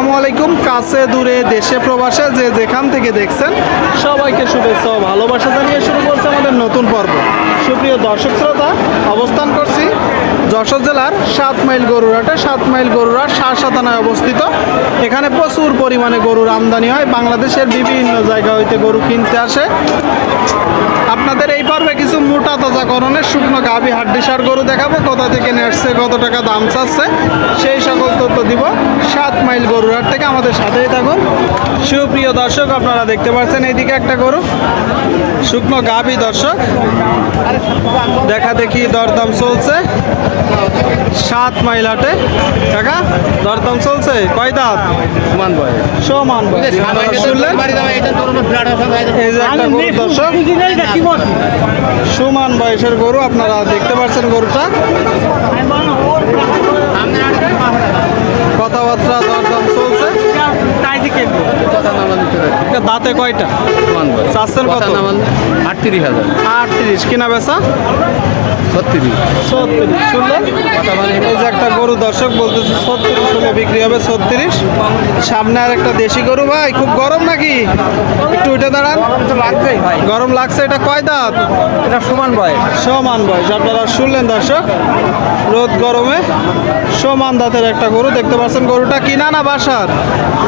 আসসালামু আলাইকুম। কাছে দূরে দেশে প্রবাসে যে যেখান থেকে দেখছেন সবাইকে শুভেচ্ছা ও ভালোবাসা জানিয়ে শুরু করছে আমাদের নতুন পর্ব। সুপ্রিয় দর্শক শ্রোতা, অবস্থান করছি যশোর জেলার 7 মাইল গরুরহাটে। 7 মাইল গরুরহাট শাসাতানায় অবস্থিত। এখানে প্রচুর পরিমাণে গরুর আমদানি হয়। বাংলাদেশের বিভিন্ন জায়গা হইতে গরু কিনতে আসে। আপনাদের এই পর্বে কিছু মোটা তাজাকরণের শুকনো গাভী হাড্ডিসার গরু দেখাবো। কোথা থেকে নিয়ে আসছে, কত টাকা দাম চাচ্ছে, সেই সকল তথ্য দিব 7 মাইল গরুরহাট থেকে। আমাদের সাথেই থাকুন। সুপ্রিয় দর্শক, আপনারা দেখতে পাচ্ছেন এইদিকে একটা গরু শুকনো গাভী। দর্শক দেখা দেখি দরদাম চলছে 7 মাইল হাটে। কাকা দরদাম চলছে কয় দাঁত? সমান বয়। শুনলেন এই যে একটা গরু দর্শক, সমান বয়সের গরু। আপনারা দেখতে পাচ্ছেন গরুটা। কথাবার্তা দরদাম চলছে। দাঁতে কয়টা? চাচ্ছেন কত? 38,000। 38। কিনা বেচা 36। শুনলেন? এই যে একটা গরু দর্শক বলতেছে 36 হলে বিক্রি হবে। 36। সামনে আর একটা দেশি গরু। ভাই খুব গরম নাকি? একটু উঠে দাঁড়ান। গরম লাগছে। এটা কয় দাঁত? এটা সমান বয়স। সমান বয়স। আপনারা শুনলেন দর্শক, রোদ গরমে সমান দাঁতের একটা গরু দেখতে পাচ্ছেন। গরুটা কিনা না বাসার?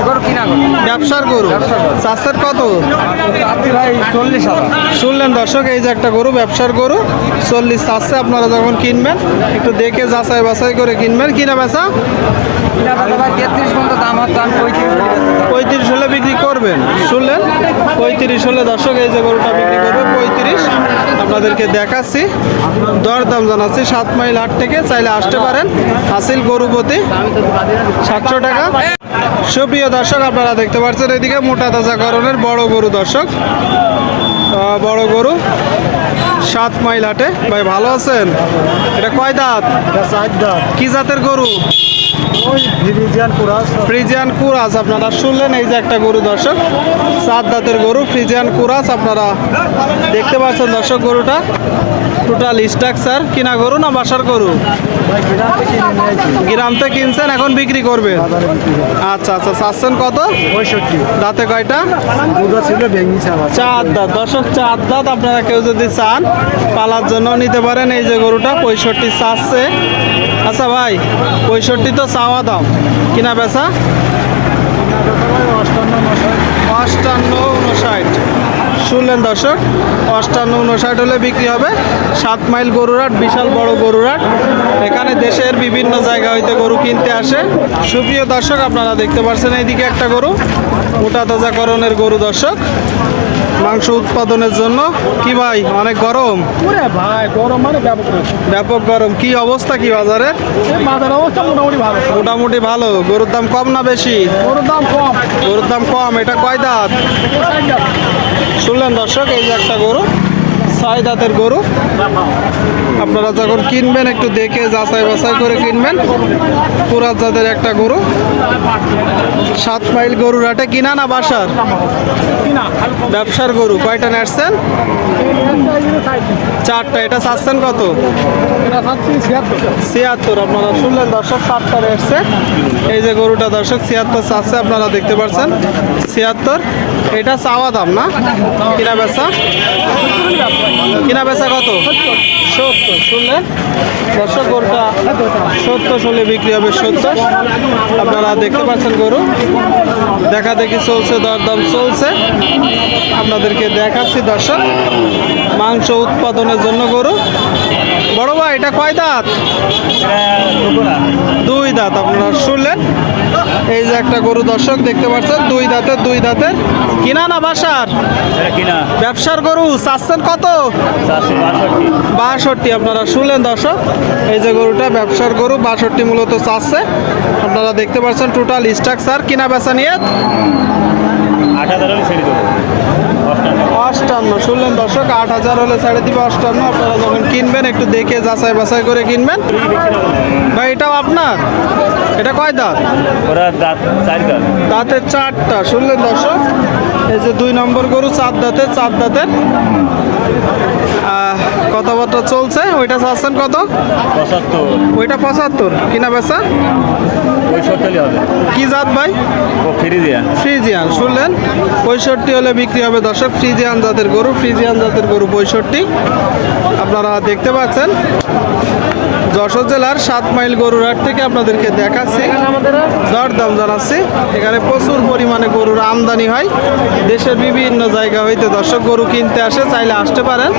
গরু কিনা ব্যবসার গরু। চাষের কত? ভাই 40,000। শুনলেন দর্শক, এই যে একটা গরু ব্যবসার গরু 40 চাচ্ছে। আপনারা যখন কিনবেন একটু দেখে যাচাই বাছাই করে কিনবেন। কিনা বেচা 33 পর্যন্ত দাম হচ্ছে। আমি 35 হলে বিক্রি করবেন। শুনলেন? 35 হলে দর্শক এই যে গরুটা বিক্রি করবে 35। আপনাদেরকে দেখাচ্ছি, দরদাম জানাচ্ছি 7 মাইল হাট থেকে। চাইলে আসতে পারেন। হাসিল গরু প্রতি 700 টাকা। সুপ্রিয় দর্শক, আপনারা দেখতে পাচ্ছেন এদিকে মোটা তাজাকরণের বড় গরু দর্শক। বড় গরু 7 মাইল হাটে। ভাই ভালো আছেন? এটা কয় দাঁত? কি জাতের গরু? ফ্রিজিয়ান কুরাস। আপনারা শুনলেন এই যে একটা গরু দর্শক, 7 দাঁতের গরু ফ্রিজিয়ান কুরাস। আপনারা দেখতে পাচ্ছেন দর্শক গরুটা টোটাল স্ট্রাকচার। কিনা গরু না বাসার গরু? গ্রাম থেকে কিনছেন, এখন বিক্রি করবেন। আচ্ছা আচ্ছা। চাচ্ছেন কত? 65। দাঁতে কয়টা? ছিল ভেঙেছে আমার। 4 দাঁত দর্শক, 4 দাঁত। আপনারা কেউ যদি চান পালার জন্য নিতে পারেন। এই যে গরুটা 65 চাচ্ছে। আচ্ছা ভাই, 65 তো চাওয়া দাম। কিনা বেচা 58-59। শুনলেন দর্শক, 58-59 হলে বিক্রি হবে। 7 মাইল গরুরহাট, বিশাল বড় গরুরহাট। এখানে দেশের বিভিন্ন জায়গা হইতে গরু কিনতে আসে। সুপ্রিয় দর্শক, আপনারা দেখতে পাচ্ছেন এইদিকে একটা গরু মোটা তাজাকরণের গরু দর্শক, মাংস উৎপাদনের জন্য। কি ভাই অনেক গরম? ভাই গরম মানে ব্যাপক গরম। কি অবস্থা কি বাজারে? বাজার অবস্থা মোটামুটি ভালো। মোটামুটি ভালো। গরুর দাম কম না বেশি? গরুর দাম কম। গরুর দাম কম। এটা কয় দাঁত? শুনলেন দর্শক, এই যে একটা গরু 6 দাঁতের গরু। আপনারা যখন কিনবেন একটু দেখে যাচাই বাছাই করে কিনবেন। পুরাত জাতের একটা গরু 7 মাইল গরুরহাটে। কিনা না বাসার? ব্যবসার গরু। কয়টা নেসছেন? 4টা। এটা চাচ্ছেন কত? 76। আপনারা শুনলেন দর্শক, 7টা এসছে। এই যে গরুটা দর্শক 76 চাচ্ছে। আপনারা দেখতে পাচ্ছেন 76। এটা চাওয়া দাম না? কিনা বেচা? কিনা বেচা কত? 70। শুনলেন দর্শক, গরুটা 70 হলে বিক্রি হবে। 70। আপনারা দেখতে পাচ্ছেন গরু দেখা দেখি চলছে, দরদাম চলছে। আপনাদেরকে দেখাচ্ছি দর্শক, মাংস উৎপাদনের জন্য গরু। বড় ভাই এটা কয় দাঁত? 2 দাঁত। আপনারা শুনলেন এই যে একটা গরু দর্শক দেখতে পাচ্ছেন 2 দাঁতের। 2 দাঁতের। কিনা না বাসার? ব্যবসার গরু। চাচ্ছেন কত? 62। আপনারা শুনলেন দর্শক, এই যে গরুটা ব্যবসার গরু 62 মূলত চাচ্ছে। আপনারা দেখতে পাচ্ছেন টোটাল স্ট্রাকচার। কিনা বেচা নিয়ে 58। শুনলেন দর্শক, 8000 হলে ছেড়ে দিবে 58। আপনারা যখন কিনবেন একটু দেখে যাচাই বাছাই করে কিনবেন। ভাই এটাও আপনার? এটা কয় দাঁত? দাঁতে 4টা। শুনলেন দর্শক, এই যে 2 নম্বর গরু 4 দাঁতের। 4 দাঁতের। কথাবার্তা চলছে। ওইটা চাচ্ছেন কত? 75 ওইটা 75 কিনা বেচা? 65 হবে। কি জাত ভাই? ও ফ্রি দিয়া ফ্রিজিয়ান, শুনলেন 65 হলে বিক্রি হবে দর্শক। ফ্রিজিয়ান জাতের গরু, ফ্রিজিয়ান জাতের গরু 65 আপনারা দেখতে পাচ্ছেন। যশোর জেলার 7 মাইল গরুর হাট থেকে আপনাদেরকে দেখাচ্ছি, দরদাম জানাচ্ছি। এখানে প্রচুর পরিমাণে গরুর আমদানি হয়, দেশের বিভিন্ন জায়গা হইতে দর্শক গরু কিনতে আসে, চাইলে আসতে পারেন।